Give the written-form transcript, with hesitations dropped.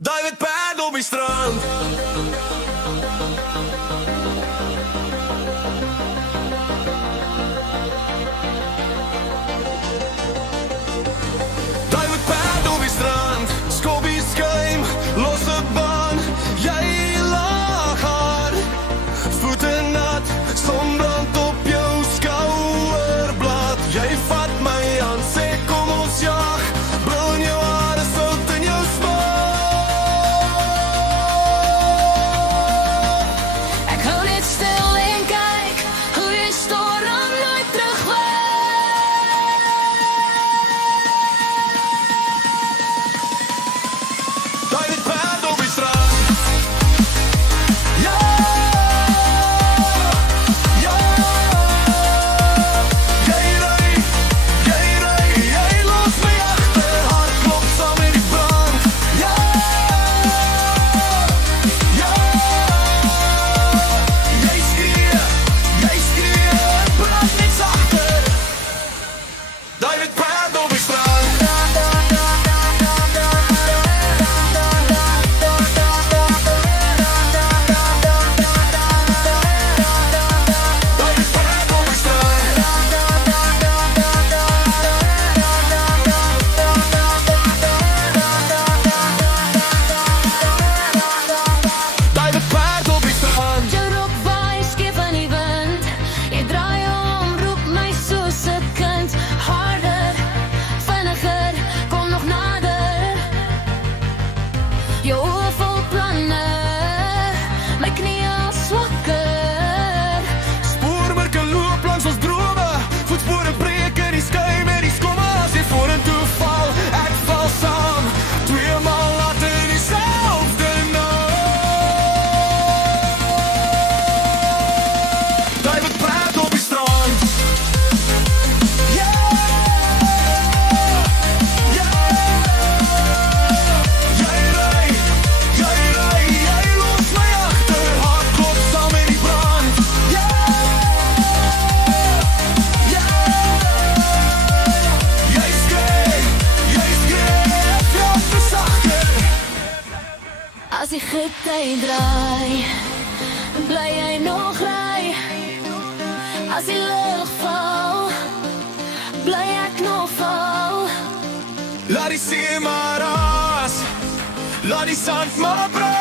David pad op die strand. David pad op die strand. Skobie skuim, losse baan. Jy lag hard, voete nat, sonbrand op jou skouerblad. Jy vat my aan, sê kom ons jag. Brul in jou hare, sout in jou smaak. As die getyd draai, bly jy nog ry. As die lug val, bly ek nog val. Laat die see maar raas, laat die sand maar brand.